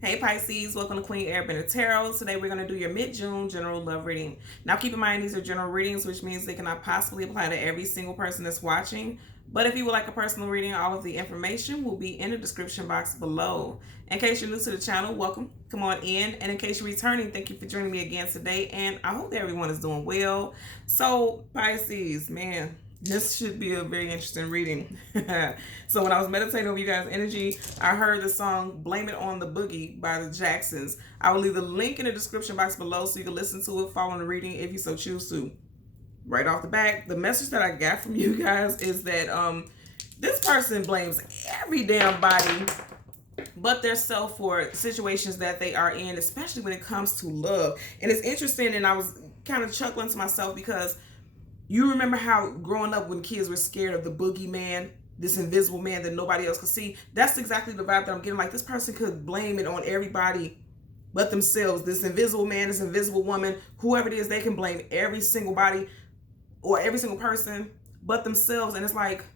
Hey Pisces, welcome to Queen Airbender Tarot. Today we're going to do your mid-June general love reading. Now keep in mind these are general readings, which means they cannot possibly apply to every single person that's watching. But if you would like a personal reading, all of the information will be in the description box below. In case you're new to the channel, welcome. Come on in. And in case you're returning, thank you for joining me again today. And I hope that everyone is doing well. So Pisces, man, this should be a very interesting reading. So when I was meditating over you guys' energy, I heard the song Blame It on the Boogie by the Jacksons. I will leave the link in the description box below so you can listen to it, follow the reading if you so choose to. Right off the bat, the message that I got from you guys is that this person blames every damn body but their self for situations that they are in, especially when it comes to love. And it's interesting, and I was kind of chuckling to myself because you remember how growing up when kids were scared of the boogeyman, this invisible man that nobody else could see? That's exactly the vibe that I'm getting. Like, this person could blame it on everybody but themselves. This invisible man, this invisible woman, whoever it is, they can blame every single body or every single person but themselves. And it's like,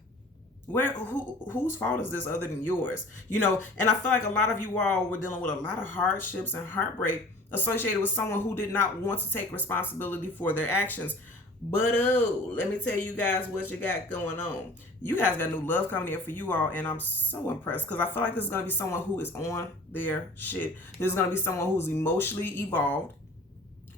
whose fault is this other than yours? And I feel like a lot of you all were dealing with a lot of hardships and heartbreak associated with someone who did not want to take responsibility for their actions. But let me tell you guys what you got going on. You guys got new love coming in for you all, and I'm so impressed because I feel like this is going to be someone who is on their shit. This is going to be someone who's emotionally evolved,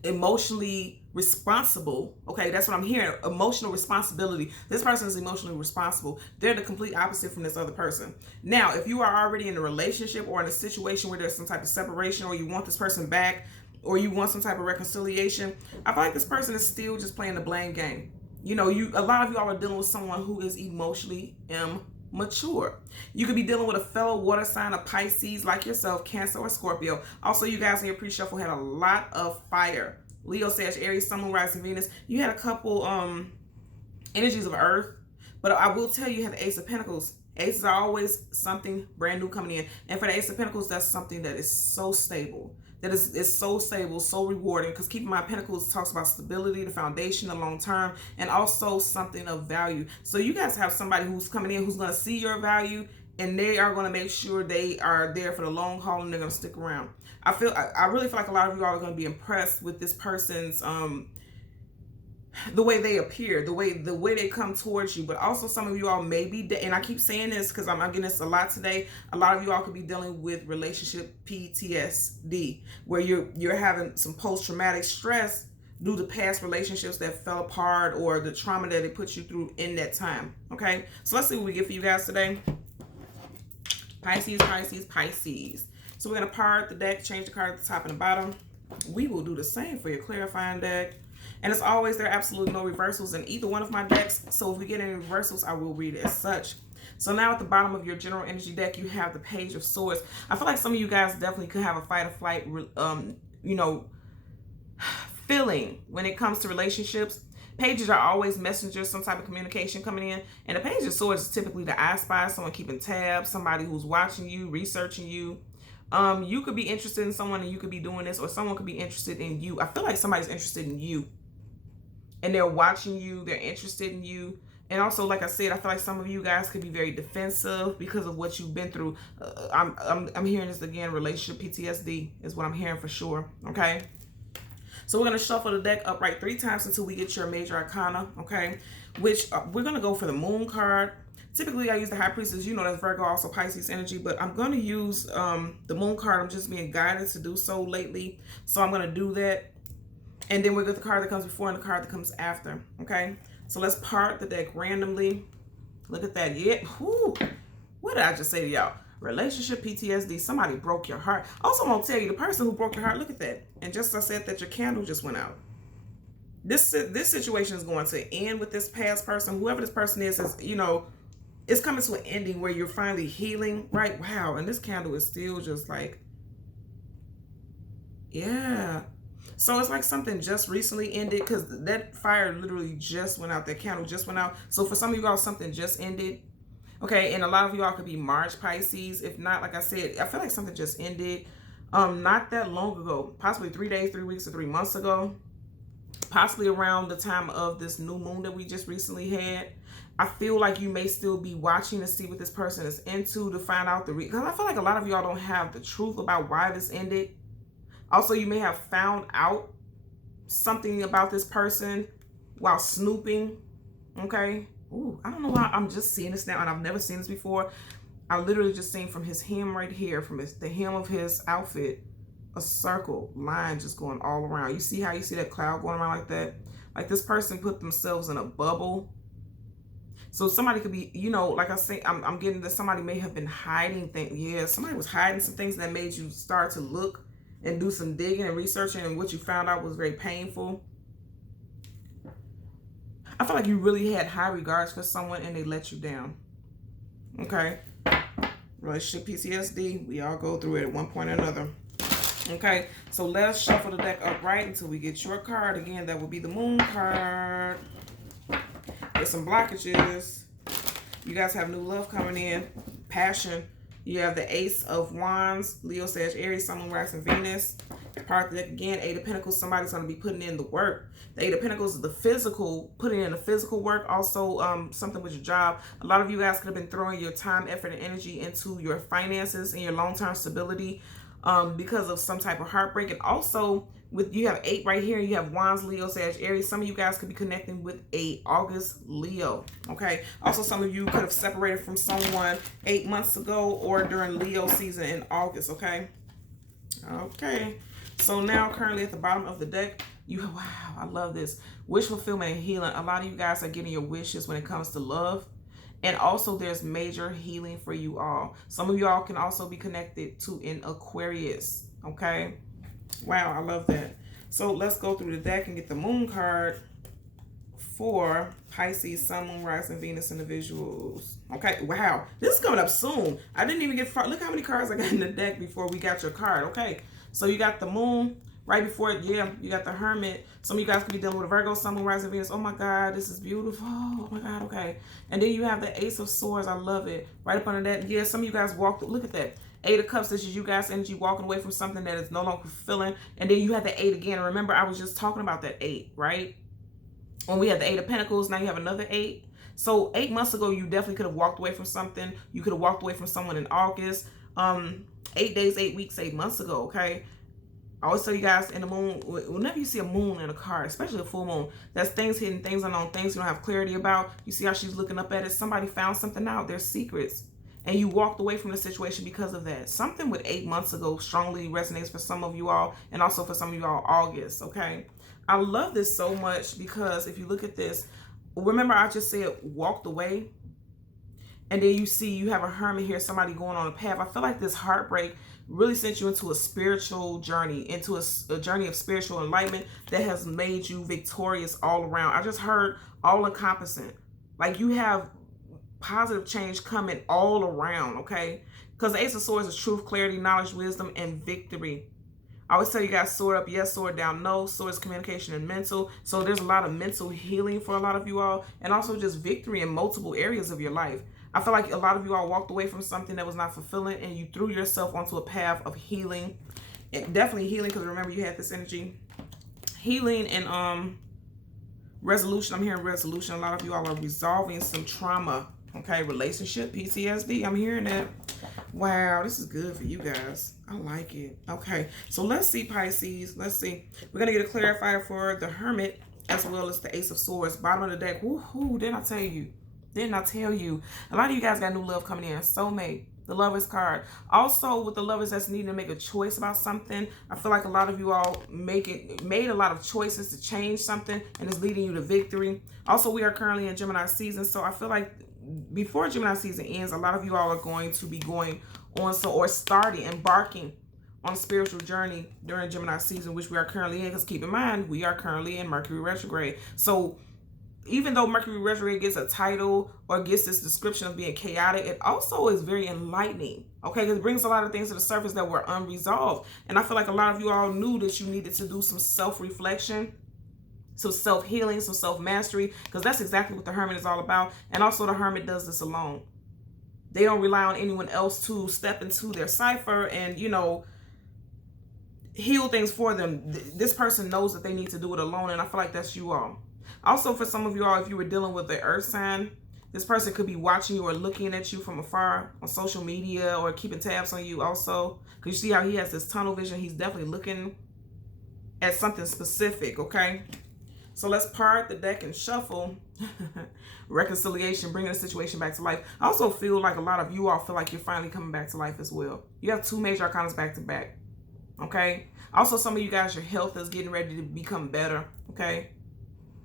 emotionally responsible. Okay, that's what I'm hearing. Emotional responsibility. This person is emotionally responsible. They're the complete opposite from this other person. Now, if you are already in a relationship or in a situation where there's some type of separation, or you want this person back, or you want some type of reconciliation, I feel like this person is still just playing the blame game. A lot of you all are dealing with someone who is emotionally immature. You could be dealing with a fellow water sign of Pisces like yourself, Cancer or Scorpio. Also, you guys in your pre-shuffle had a lot of fire. Leo, Sag, Aries, Sun, Moon, Rising, Venus. You had a couple energies of Earth, but I will tell you have the Ace of Pentacles. Aces are always something brand new coming in. And for the Ace of Pentacles, that's something that is so stable. That is so stable, so rewarding. Because keep in mind, Pentacles talks about stability, the foundation, the long term, and also something of value. So you guys have somebody who's coming in who's going to see your value, and they are going to make sure they are there for the long haul, and they're going to stick around. I really feel like a lot of you all are going to be impressed with this person's the way they appear, the way they come towards you. But also some of you all may be, and I keep saying this because I'm getting this a lot today, a lot of you all could be dealing with relationship PTSD, where you're having some post-traumatic stress due to past relationships that fell apart or the trauma that it put you through in that time. Okay, so let's see what we get for you guys today. Pisces, Pisces, Pisces. So we're going to part the deck, change the card at the top and the bottom. We will do the same for your clarifying deck. And as always, there are absolutely no reversals in either one of my decks. So if we get any reversals, I will read it as such. So now at the bottom of your general energy deck, you have the Page of Swords. I feel like some of you guys definitely could have a fight or flight, feeling when it comes to relationships. Pages are always messengers, some type of communication coming in. And the Page of Swords is typically the I Spy, someone keeping tabs, somebody who's watching you, researching you. You could be interested in someone and you could be doing this, or someone could be interested in you. I feel like somebody's interested in you. And they're watching you, they're interested in you. And also, like I said, I feel like some of you guys could be very defensive because of what you've been through. I'm hearing this again, relationship PTSD is what I'm hearing for sure, okay? So we're going to shuffle the deck upright 3 times until we get your major arcana, okay? Which we're going to go for the Moon card. Typically, I use the High Priestess. That's Virgo, also Pisces energy. But I'm going to use the Moon card. I'm just being guided to do so lately. So I'm going to do that. And then we'll get the card that comes before and the card that comes after, okay? So let's part the deck randomly. Look at that. Yeah. Whew. What did I just say to y'all? Relationship PTSD. Somebody broke your heart. Also, I'm going to tell you, the person who broke your heart, look at that. And just as I said that your candle just went out. This situation is going to end with this past person. Whoever this person is, it's coming to an ending where you're finally healing, right? Wow. And this candle is still just like, yeah. So it's like something just recently ended, because that fire literally just went out. That candle just went out. So for some of you all, something just ended. Okay, and a lot of you all could be March Pisces. If not, like I said, I feel like something just ended not that long ago. Possibly 3 days, 3 weeks, or 3 months ago. Possibly around the time of this new moon that we just recently had. I feel like you may still be watching to see what this person is into, to find out the because I feel like a lot of y'all don't have the truth about why this ended. Also, you may have found out something about this person while snooping. Okay. Ooh, I don't know why I'm just seeing this now, and I've never seen this before. I literally just seen from his hem right here, from the hem of his outfit, a circle line just going all around. You see how you see that cloud going around like that? Like this person put themselves in a bubble. So somebody could be, you know, like I say, I'm getting that somebody may have been hiding things. Yeah, somebody was hiding some things that made you start to look and do some digging and researching, and what you found out was very painful. I feel like you really had high regards for someone and they let you down. Okay. Relationship PTSD. We all go through it at one point or another. Okay. So let's shuffle the deck upright until we get your card. Again, that will be the Moon card. There's some blockages. You guys have new love coming in. Passion. You have the Ace of Wands, Leo, Sag, Aries, Sun, Moon, Rising, Venus. Part of the deck again, Eight of Pentacles. Somebody's going to be putting in the work. The Eight of Pentacles is the physical, putting in the physical work. Also, something with your job. A lot of you guys could have been throwing your time, effort, and energy into your finances and your long-term stability because of some type of heartbreak. And also, with you have 8 right here, you have Wands, Leo, Sag, Aries. Some of you guys could be connecting with a August Leo. Okay. Also, some of you could have separated from someone 8 months ago or during Leo season in August. Okay. Okay. So now, currently at the bottom of the deck, wow, I love this. Wish fulfillment and healing. A lot of you guys are getting your wishes when it comes to love. And also there's major healing for you all. Some of you all can also be connected to an Aquarius. Okay. Wow, I love that. So let's go through the deck and get the Moon card for Pisces, Sun, Moon, Rising, Venus individuals. Okay, wow. This is coming up soon. I didn't even get far. Look how many cards I got in the deck before we got your card. Okay, so you got the Moon. Right before it, yeah, you got the Hermit. Some of you guys could be dealing with a Virgo, Sun, Moon, Rising, Venus. Oh my God, this is beautiful. Oh my God, okay. And then you have the Ace of Swords. I love it. Right up under that, yeah, some of you guys walked, look at that. 8 of Cups, this is you guys' energy walking away from something that is no longer fulfilling. And then you have the 8 again. Remember, I was just talking about that 8, right? When we had the 8 of Pentacles, now you have another 8. So 8 months ago, you definitely could have walked away from something. You could have walked away from someone in August. 8 days, 8 weeks, 8 months ago, okay? I always tell you guys, in the moon, whenever you see a moon in a card, especially a full moon, that's things hidden, things unknown, things you don't have clarity about. You see how she's looking up at it. Somebody found something out. There's secrets. And you walked away from the situation because of that. Something with 8 months ago strongly resonates for some of you all, and also for some of you all, August, okay? I love this so much because if you look at this, remember I just said walked away, and then you see you have a Hermit here, somebody going on a path. I feel like this heartbreak really sent you into a spiritual journey, into a journey of spiritual enlightenment that has made you victorious all around. I just heard all encompassing. Like you have positive change coming all around, okay? Because the Ace of Swords is truth, clarity, knowledge, wisdom, and victory. I always tell you guys, sword up, yes, sword down, no. Sword is communication and mental. So there's a lot of mental healing for a lot of you all, and also just victory in multiple areas of your life. I feel like a lot of you all walked away from something that was not fulfilling, and you threw yourself onto a path of healing. And definitely healing, because remember you had this energy. Healing and resolution. I'm hearing resolution. A lot of you all are resolving some trauma. Okay, relationship, PTSD. I'm hearing that. Wow, this is good for you guys. I like it. Okay, so let's see, Pisces. Let's see. We're going to get a clarifier for the Hermit as well as the Ace of Swords. Bottom of the deck. Woohoo, didn't I tell you? Didn't I tell you? A lot of you guys got new love coming in. Soulmate. The Lovers card. Also, with the lovers that's needing to make a choice about something, I feel like a lot of you all made a lot of choices to change something, and it's leading you to victory. Also, we are currently in Gemini season, so I feel like before Gemini season ends, a lot of you all are going to be going on embarking on a spiritual journey during Gemini season, which we are currently in, because keep in mind, we are currently in Mercury retrograde. So even though Mercury retrograde gets a title or gets this description of being chaotic, it also is very enlightening, okay? Because it brings a lot of things to the surface that were unresolved. And I feel like a lot of you all knew that you needed to do some self-reflection, some self-healing, some self-mastery, because that's exactly what the Hermit is all about. And also the Hermit does this alone. They don't rely on anyone else to step into their cipher and, you know, heal things for them. This person knows that they need to do it alone, and I feel like that's you all. Also, for some of you all, if you were dealing with the earth sign, This person could be watching you or looking at you from afar on social media or keeping tabs on you also. Because you see how he has this tunnel vision. He's definitely looking at something specific, okay? So let's part the deck and shuffle. Reconciliation, bringing the situation back to life. I also feel like a lot of you all feel like you're finally coming back to life as well. You have 2 major arcanas back to back, okay? Also, some of you guys, your health is getting ready to become better, okay?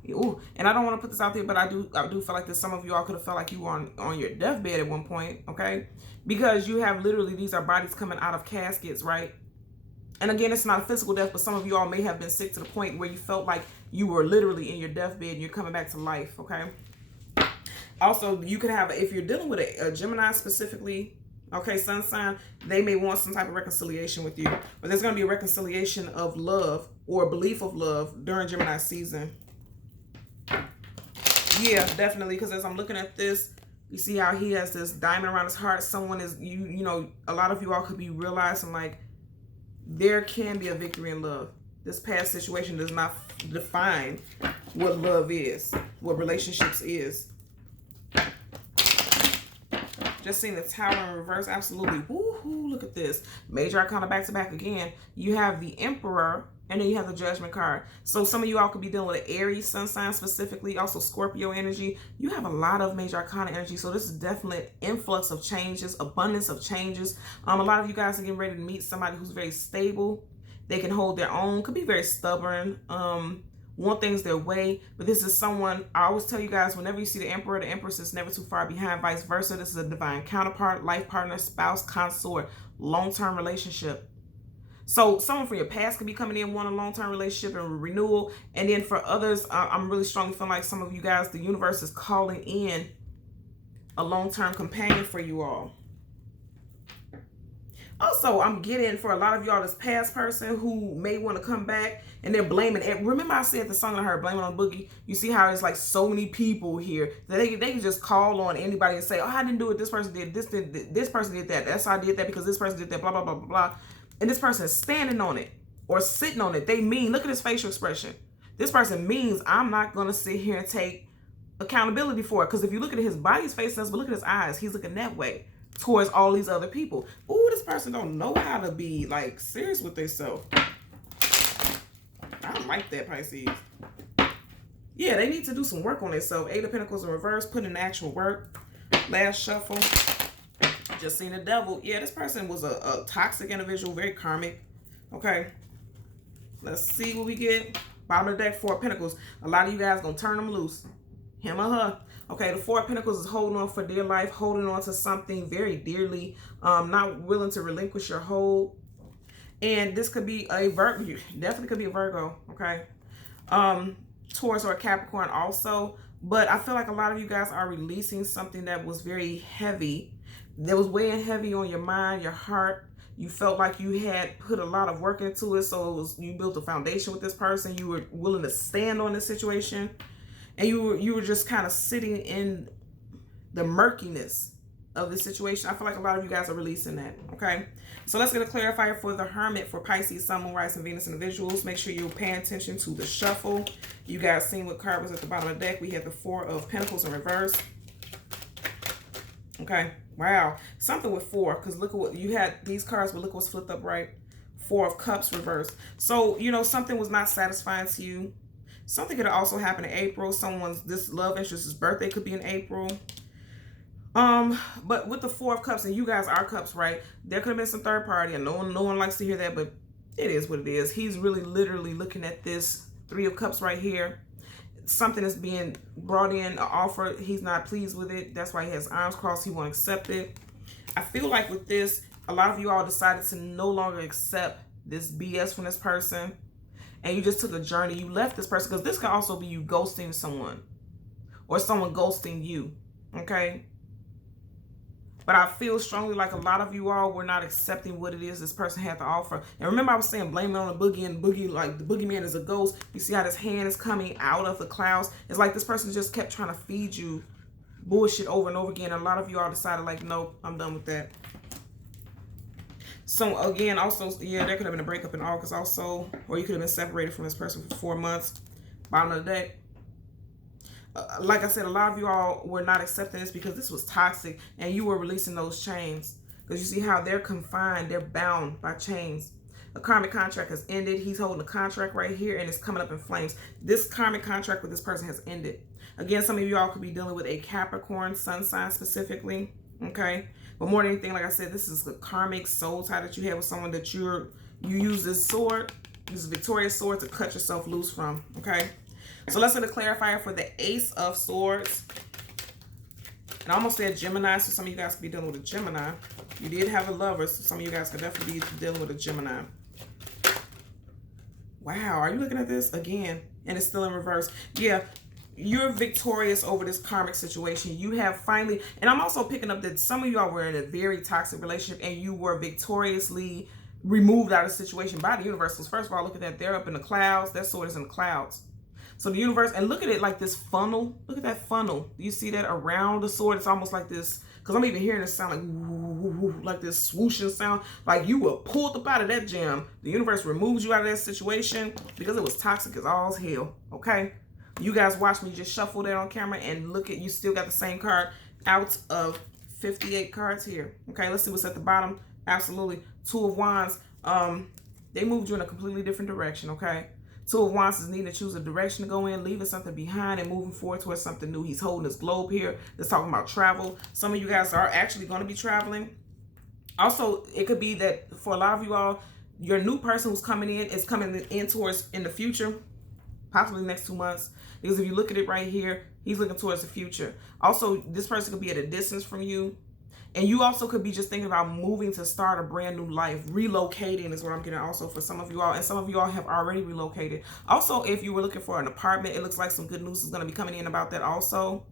Ooh, and I don't want to put this out there, but I do feel like that some of you all could have felt like you were on your deathbed at one point, okay? Because you have literally, these are bodies coming out of caskets, right? And again, it's not a physical death, but some of you all may have been sick to the point where you felt like you were literally in your deathbed and you're coming back to life, okay? Also, you could have, if you're dealing with a Gemini specifically, okay, sun sign, they may want some type of reconciliation with you. But there's going to be a reconciliation of love or belief of love during Gemini season. Yeah, definitely, because as I'm looking at this, you see how he has this diamond around his heart. Someone is, you know, a lot of you all could be realizing like there can be a victory in love. This past situation does not define what love is, what relationships is. Just seeing the Tower in reverse, absolutely. Woohoo, look at this. Major arcana back to back again. You have the Emperor, and then you have the Judgment card. So some of you all could be dealing with an Aries sun sign specifically, also Scorpio energy. You have a lot of major arcana energy, so this is definitely an influx of changes, abundance of changes. A lot of you guys are getting ready to meet somebody who's very stable. They can hold their own, could be very stubborn, want things their way. But this is someone, I always tell you guys, whenever you see the Emperor, the Empress is never too far behind, vice versa. This is a divine counterpart, life partner, spouse, consort, long-term relationship. So someone from your past could be coming in, want a long-term relationship and renewal. And then for others, I'm really strongly feeling like some of you guys, the universe is calling in a long-term companion for you all. Also, I'm getting for a lot of y'all this past person who may want to come back and they're blaming it. Remember I said the song I heard, Blaming on Boogie? You see how there's like so many people here that they can just call on anybody and say, oh, I didn't do it. This person did this, this person did that. That's how I did that because this person did that, blah, blah, blah, blah, blah. And this person is standing on it or sitting on it. They mean, look at his facial expression. This person means I'm not going to sit here and take accountability for it. Because if you look at his body, his face does, but look at his eyes. He's looking that way towards all these other people. Ooh, this person don't know how to be like serious with themselves. I don't like that, Pisces. Yeah, they need to do some work on themselves. 8 of Pentacles in reverse, put in actual work. Last shuffle. Just seen the Devil. Yeah, this person was a toxic individual, very karmic. Okay. Let's see what we get. Bottom of the deck, 4 of Pentacles. A lot of you guys gonna turn them loose. Him or her. Okay, the 4 of Pentacles is holding on for dear life, holding on to something very dearly, not willing to relinquish your hold. And this could be a Virgo, definitely could be a Virgo, okay? Taurus or a Capricorn also. But I feel like a lot of you guys are releasing something that was very heavy, that was weighing heavy on your mind, your heart. You felt like you had put a lot of work into it, so you built a foundation with this person. You were willing to stand on this situation. And you were just kind of sitting in the murkiness of the situation. I feel like a lot of you guys are releasing that, okay? So let's get a clarifier for the Hermit for Pisces, Sun, Moon, Rising, Venus individuals. Make sure you're paying attention to the shuffle. You guys seen what card was at the bottom of the deck. We had the 4 of Pentacles in reverse. Okay, wow. Something with 4, because look at what you had these cards, but look what's flipped up right. 4 of Cups reversed. So, you know, something was not satisfying to you. Something could also happen in April. This love interest's birthday could be in April. But with the 4 of Cups, and you guys are Cups, right? There could have been some third party, and no one likes to hear that, but it is what it is. He's really literally looking at this 3 of Cups right here. Something is being brought in, an offer. He's not pleased with it. That's why he has arms crossed. He won't accept it. I feel like with this, a lot of you all decided to no longer accept this BS from this person. And you just took a journey. You left this person, because this could also be you ghosting someone or someone ghosting you, okay? But I feel strongly like a lot of you all were not accepting what it is this person had to offer. And remember I was saying blame it on the boogie, and boogie, like the boogeyman is a ghost. You see how this hand is coming out of the clouds? It's like this person just kept trying to feed you bullshit over and over again. And a lot of you all decided like, nope, I'm done with that. So again, also, yeah, there could have been a breakup in August also, or you could have been separated from this person for 4 months. Bottom of the deck. Like I said, a lot of you all were not accepting this because this was toxic, and you were releasing those chains. Because you see how they're confined, they're bound by chains. A karmic contract has ended. He's holding a contract right here, and it's coming up in flames. This karmic contract with this person has ended. Again, some of you all could be dealing with a Capricorn sun sign specifically, okay? But more than anything, like I said, this is the karmic soul tie that you have with someone that you use this sword, this victorious sword, to cut yourself loose from, okay? So let's get a clarifier for the Ace of Swords. And I almost said Gemini, so some of you guys could be dealing with a Gemini. You did have a lover, so some of you guys could definitely be dealing with a Gemini. Wow, are you looking at this? Again, and it's still in reverse. Yeah, you're victorious over this karmic situation. You have finally, and I'm also picking up that some of y'all were in a very toxic relationship and you were victoriously removed out of the situation by the universe. Because first of all, look at that. They're up in the clouds. That sword is in the clouds. So the universe, and look at it like this funnel. Look at that funnel. Do you see that around the sword? It's almost like this, because I'm even hearing this sound like woo, woo, woo, like this swooshing sound. Like you were pulled up out of that jam. The universe removed you out of that situation because it was toxic as all hell. Okay? You guys watch me just shuffle that on camera and look at, you still got the same card out of 58 cards here. Okay, let's see what's at the bottom. Absolutely. Two of Wands. They moved you in a completely different direction, okay? Two of Wands is needing to choose a direction to go in, leaving something behind and moving forward towards something new. He's holding his globe here. That's talking about travel. Some of you guys are actually going to be traveling. Also, it could be that for a lot of you all, your new person who's coming in is coming in towards in the future, possibly next 2 months. Because if you look at it right here, he's looking towards the future. Also, this person could be at a distance from you. And you also could be just thinking about moving to start a brand new life. Relocating is what I'm getting also for some of you all. And some of you all have already relocated. Also, if you were looking for an apartment, it looks like some good news is going to be coming in about that also.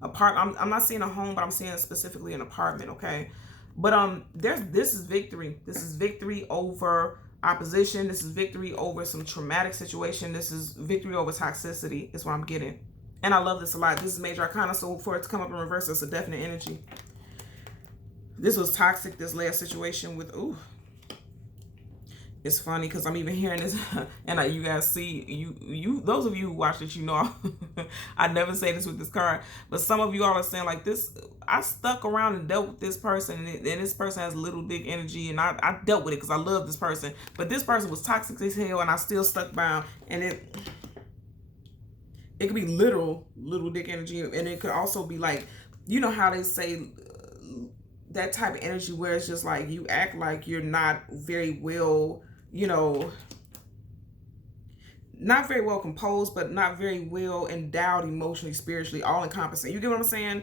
I'm not seeing a home, but I'm seeing specifically an apartment, okay? But this is victory. This is victory over opposition. This is victory over some traumatic situation. This is victory over toxicity is what I'm getting. And I love this a lot. This is major arcana, so for it to come up in reverse, it's a definite energy. This was toxic, this last situation with, ooh. It's funny because I'm even hearing this, and you guys see, you those of you who watch this, you know, I never say this with this card, but some of you all are saying like this, I stuck around and dealt with this person, and this person has little dick energy, and I dealt with it because I love this person, but this person was toxic as hell, and I still stuck by, and it could be literal little dick energy, and it could also be like, you know how they say that type of energy where it's just like you act like you're not very well, you know, not very well composed, but not very well endowed emotionally, spiritually, all encompassing. You get what I'm saying?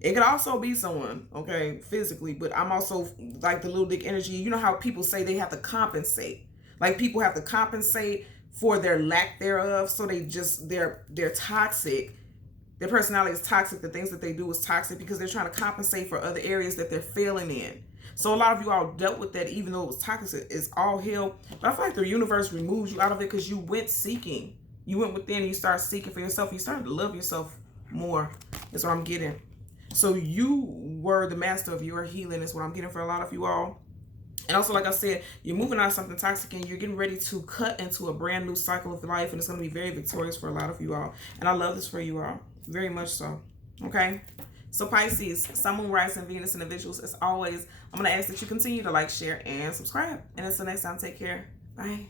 It could also be someone, okay, physically, but I'm also like the little dick energy. You know how people say they have to compensate. Like people have to compensate for their lack thereof. So they just, they're toxic. Their personality is toxic. The things that they do is toxic because they're trying to compensate for other areas that they're failing in. So a lot of you all dealt with that, even though it was toxic. It's all hell. But I feel like the universe removes you out of it because you went seeking. You went within and you started seeking for yourself. You started to love yourself more. That's what I'm getting. So you were the master of your healing is what I'm getting for a lot of you all. And also, like I said, you're moving out of something toxic and you're getting ready to cut into a brand new cycle of life. And it's going to be very victorious for a lot of you all. And I love this for you all. Very much so. Okay. So Pisces, Sun, Moon, Rising, Venus individuals, as always, I'm going to ask that you continue to like, share, and subscribe. And until next time, take care. Bye.